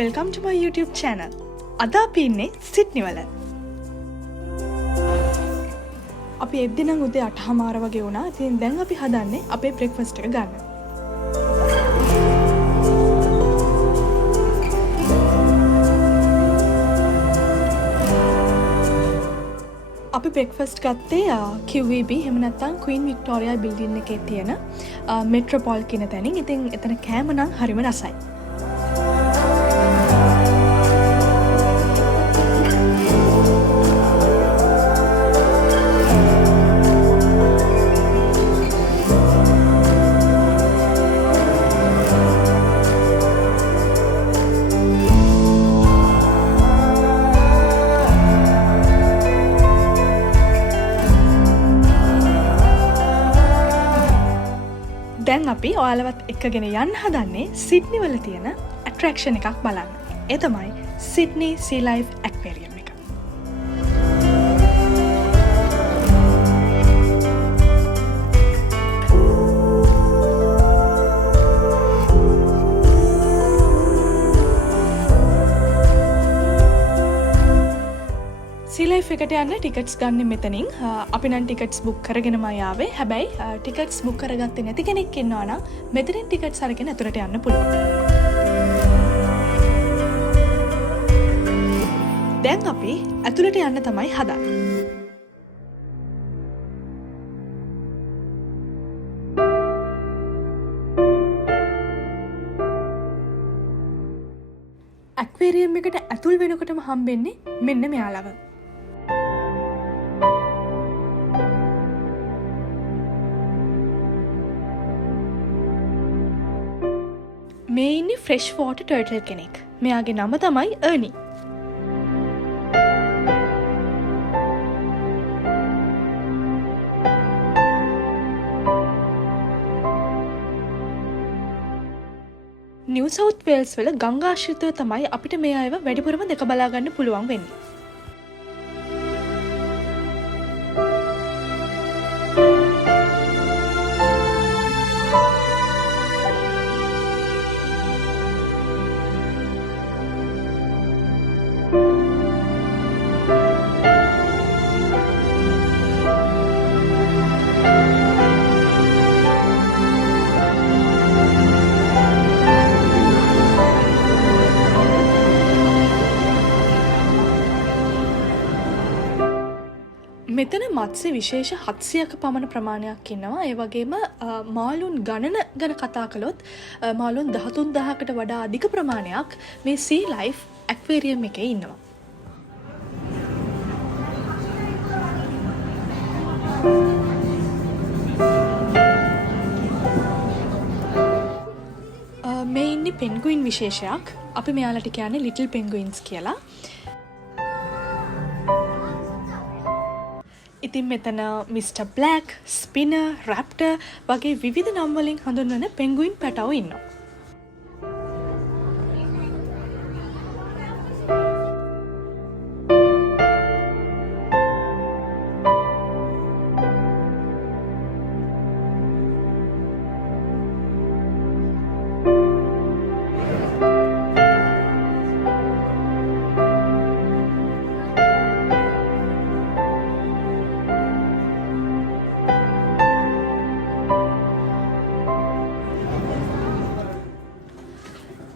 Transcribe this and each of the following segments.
welcome to my YouTube channel. අද අපි ඉන්නේ සිඩ්නි වල. අපි එද්දිනම් උදේ 8:00 වගේ වුණා. ඉතින් දැන් අපි හදන්නේ අපේ බ්‍රෙක්ෆාස්ට් එක ගන්න. අපි බ්‍රෙක්ෆාස්ට් ගත්තේ QVB එහෙම නැත්නම් Queen Victoria building එකේ තියෙන මෙට්‍රොපොල් කියන තැනින්. ඉතින් එතන කෑම නම් හරිම රසයි. දැන් අපි ඔයාලවත් එක්කගෙන යන්න හදන්නේ සිඩ්නි වල තියෙන ඇට්‍රැක්ෂන් එකක් බලන්න. ඒ තමයි සිඩ්නි Sea Life Aquarium එක. Sea Life එකට යන්න ටිකට්ස් ගන්න මෙතනින්. අපි නම් ටිකට්ස් බුක් කරගෙනම ආවේ. හැබැයි ටිකට්ස් බුක් කරගත්තේ නැති කෙනෙක් ඉන්නවා නම් මෙතනින් ටිකට්ස් අරගෙන ඇතුළට යන්න පුළුවන්. දැන් අපි ඇතුළට යන්න තමයි හදන්නේ. ඇක්වේරියම් එකට ඇතුල් වෙනකොටම හම්බෙන්නේ මෙන්න මෙයාලව. මේ ඉන්නේ ෆ්‍රෙෂ් වෝටර් ටර්ටල් කෙනෙක්. මෙයාගේ නම තමයි අර්නි. නිව් සවුත් වේල්ස් වල ගංගාශ්‍රිතව තමයි අපිට මේ අයව වැඩිපුරම දැක බලා ගන්න පුළුවන් වෙන්නේ. මෙතන මත්ස්‍ය විශේෂ 700ක පමණ ප්‍රමාණයක් ඉන්නවා. ඒ වගේම මාළුන් ගණන ගැන කතා කළොත් මාළුන් 13000කට වඩා අධික ප්‍රමාණයක් මේ Sea Life Aquarium එකේ ඉන්නවා. මේ ඉන්නේ පෙන්ගුයින් විශේෂයක්. අපි මෙයාලට කියන්නේ ලිටල් පෙන්ගුයින්ස් කියලා. ඉතින් මෙතන මිස්ටර් බ්ලැක්, ස්පිනර්, රැප්ටර් වගේ විවිධ නම් වලින් හඳුන්වන පෙන්ගුයින් පැටවෝ ඉන්නවා.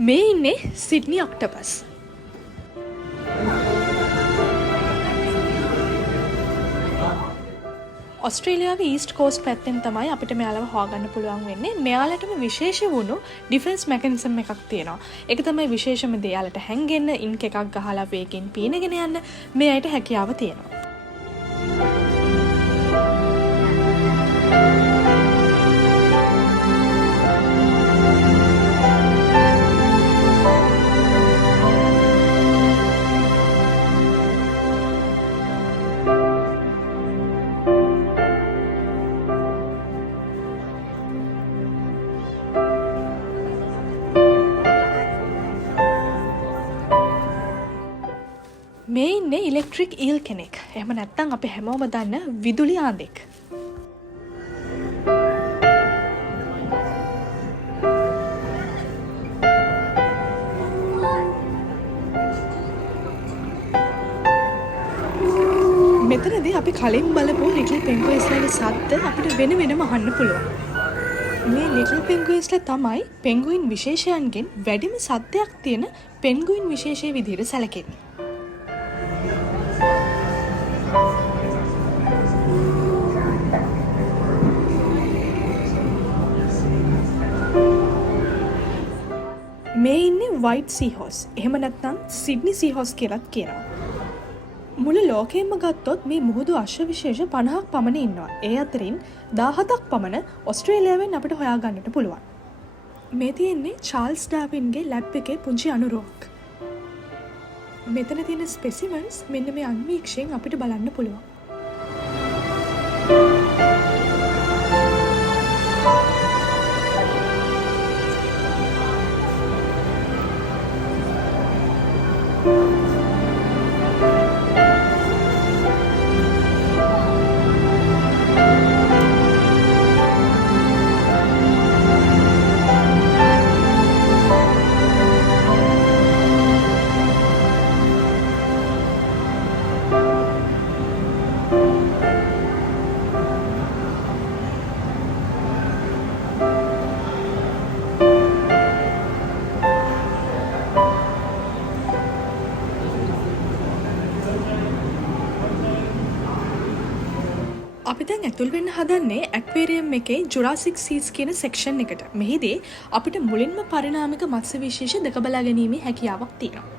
මේ ඉන්නේ සිඩ්නි ඔක්ටපස්. ඔස්ට්‍රේලියාවේ ඊස්ට් කෝස්ට් පැත්තෙන් තමයි අපිට මෙයාලව හොයාගන්න පුළුවන් වෙන්නේ. මෙයාලටම විශේෂ වුණු ඩිෆෙන්ස් මෙකනිසම් එකක් තියෙනවා. ඒක තමයි විශේෂම දේ. යාලට හැංගෙන්න ඉන්ක් එකක් ගහලා වේගෙන් පීනගෙන යන්න මේ අයට හැකියාව තියෙනවා. මේ ඉන්නේ ඉලෙක්ට්‍රික් ඊල් කෙනෙක්. එහෙම නැත්නම් අපි හැමෝම දන්න විදුලි ආන්දෙක්. කලින් බලපු ලිටල් පෙන්ගුයින්ස්ලාගේ සද්ද අපිට වෙන වෙනම අහන්න පුළුවන්. මේ ලිටල් පෙන්ගුයින්ස්ලා තමයි පෙන්ගුයින් විශේෂයන්ගෙන් වැඩිම සද්දයක් තියෙන පෙන්ගුයින් විශේෂය විදිහට සැලකෙන්නේ. මේ ඉන්නේ වයිට් සීහෝස්. එහෙම නැත්නම් සිඩ්නි සීහෝස් කියලාත් කියනවා. මුළු ලෝකෙම ගත්තොත් මේ මුහුදු අශ්ව විශේෂ 50ක් පමණ ඉන්නවා. ඒ අතරින් 17ක් පමණ ඕස්ට්‍රේලියාවෙන් අපිට හොයාගන්නට පුළුවන්. මේ තියෙන්නේ චාල්ස් ඩාවින්ගේ ලැබ් එකේ පුංචි අනුරෝක්. මෙතන තියෙන ස්පෙසිමන්ස් මෙන්න මේ අන්වීක්ෂයෙන් අපිට බලන්න පුළුවන්. අපි දැන් ඇතුල් වෙන්න හදන්නේ ඇක්වේරියම් එකේ ජුරාසික් සීස් කියන සෙක්ෂන් එකට. මෙහිදී අපිට මුලින්ම පරිණාමික මත්ස්‍ය විශේෂ දැක බලා ගැනීමේ හැකියාවක් තියෙනවා.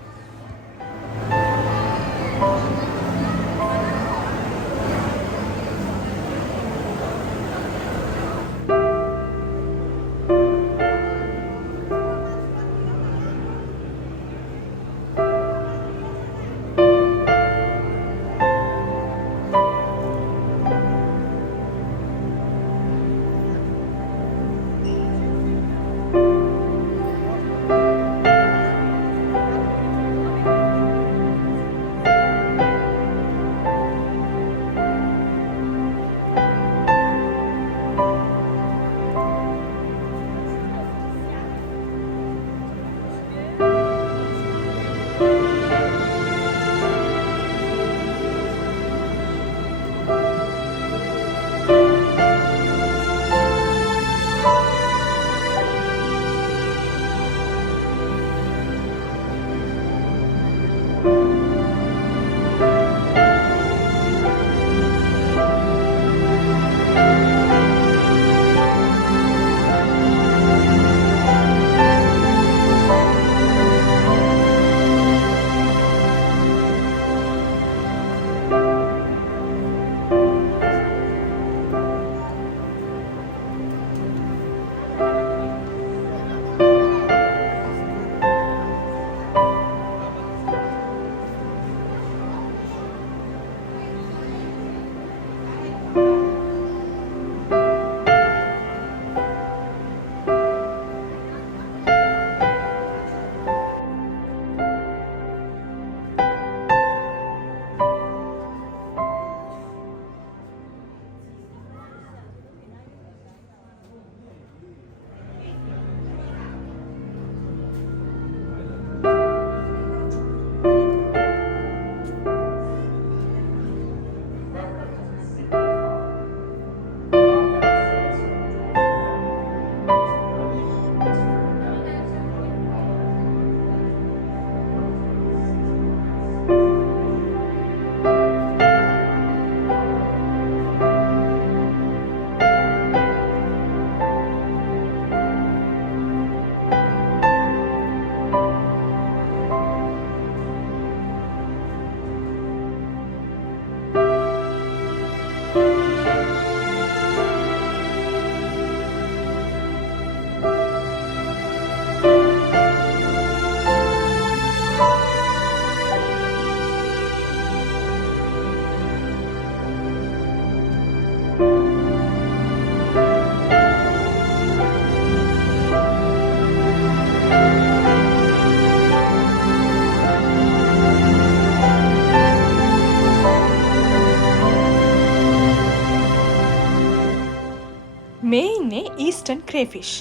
මේ ඉන්නේ ඊස්ටර්න් ක්‍රේෆිෂ්.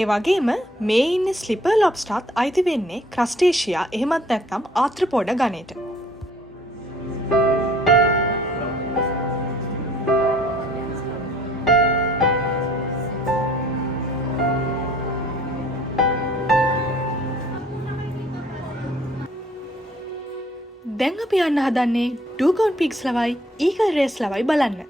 ඒ වගේම මේ ඉන්නේ ස්ලිපර් ලොබ්ස්ටර්ත් අයිති වෙන්නේ ක්‍රස්ටේෂියා එහෙමත් නැත්නම් ආත්‍රපෝඩ ගණයට. දැන් අපි යන්න හදන්නේ ඩූගෝන් පිග්ස් ලවයි ඊගල් රේස් ලවයි බලන්න.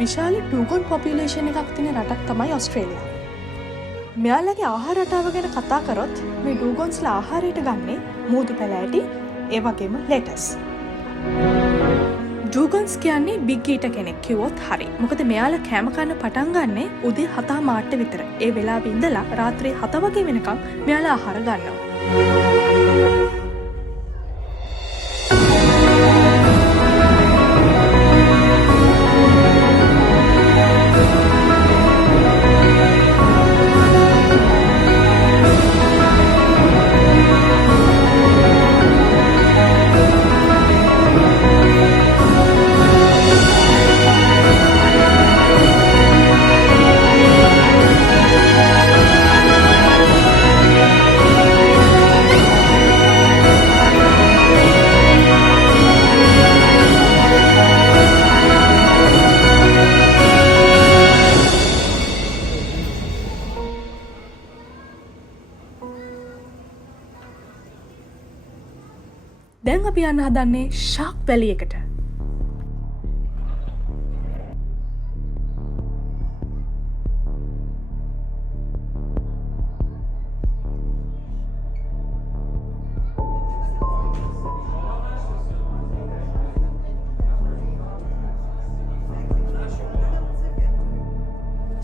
විශාල ඩූගෝන් පොපියුලේෂන් එකක් තියෙන රටක් තමයි ඔස්ට්‍රේලියාව. මෙයාලගේ ආහාර රටාව ගැන කතා කරොත් මේ ඩූගෝන්ස්ලා ආහාරයට ගන්නේ මූදු පැලෑටි ඒ වගේම ලෙටස්. ඩූගෝන්ස් කියන්නේ බිග් ඊටර් කෙනෙක් කිව්වොත් හරි. මොකද මෙයාලා කෑම කන්න පටන් ගන්නෙ උදේ 7 මාට විතර. ඒ වෙලාවේ ඉඳලා රාත්‍රී 7 වගේ වෙනකම් මෙයාලා ආහාර ගන්නවා. දැන් අපි යන්න හදන්නේ ෂාක් වැලි එකට.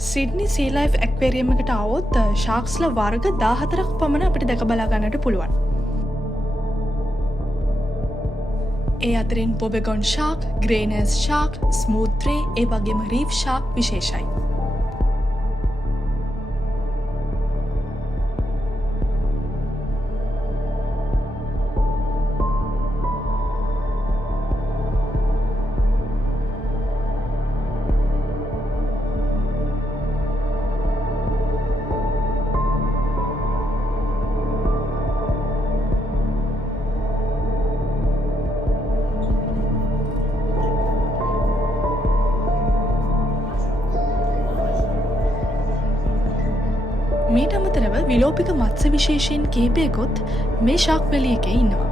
සිඩ්නි Sea Life Aquarium එකට આવොත් ෂාක්ස්ලා වර්ග 14ක් පමණ අපිට දැක බලා ගන්නට පුළුවන්. ඒ අතරින් බොබෙගොන් ෂාක්, ග්‍රේනර්ස් ෂාක්, ස්මූත් රේ ඒ වගේම රීෆ් ෂාක් විශේෂයි. මීට අමතරව විලෝපික මත්ස්‍ය විශේෂයෙන් කිහිපයකුත් මේ ෂාක් වැලි එකේ ඉන්නවා.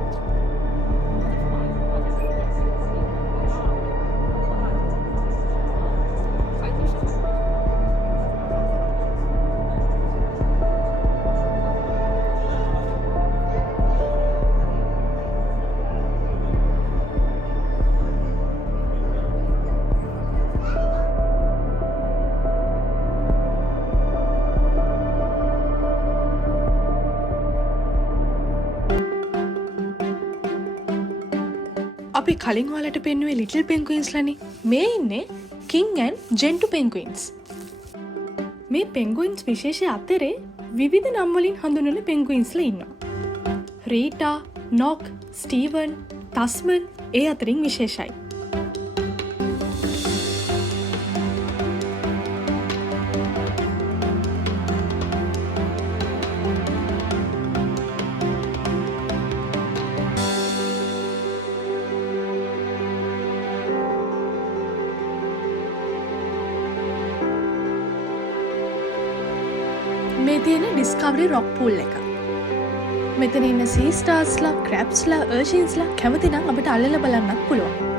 අපි කලින් ඔයාලට පෙන්වුවේ ලිටල් පෙන්ගුයින්ස්ලානේ. මේ ඉන්නේ කිං ඇන්ඩ් ජෙන්ටු පෙන්ගුයින්ස්. මේ පෙන්ගුයින්ස් විශේෂය අතරේ විවිධ නම් වලින් හඳුන්වන පෙන්ගුයින්ස්ලා ඉන්නවා. රීටා, නොක්, ස්ටීවන්, තස්මන් ඒ අතරින් විශේෂයි. මේ තියෙන ඩිස්කවරි රොක් පූල් එක. මෙතන ඉන්න සී ස්ටාර්ස්ලා, ක්‍රැබ්ස්ලා, අර්චින්ස්ලා කැමති නම් අපිට අල්ලලා බලන්නත් පුළුවන්.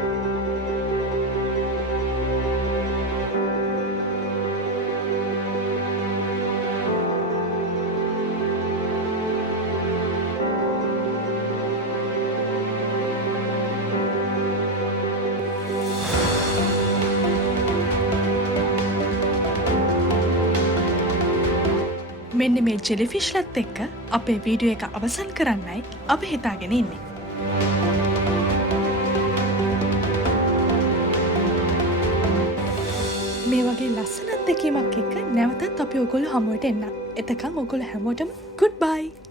මෙන්න මේ ජෙලිෆිෂ්ලත් එක්ක අපේ වීඩියෝ එක අවසන් කරන්නයි අපි හිතාගෙන ඉන්නේ. මේ වගේ ලස්සන අත්දැකීමක් එක්ක නැවතත් අපි ඔයගොල්ලෝ හමුවට එන්න. එතකන් ඔයගොල්ලෝ හැමෝටම good bye.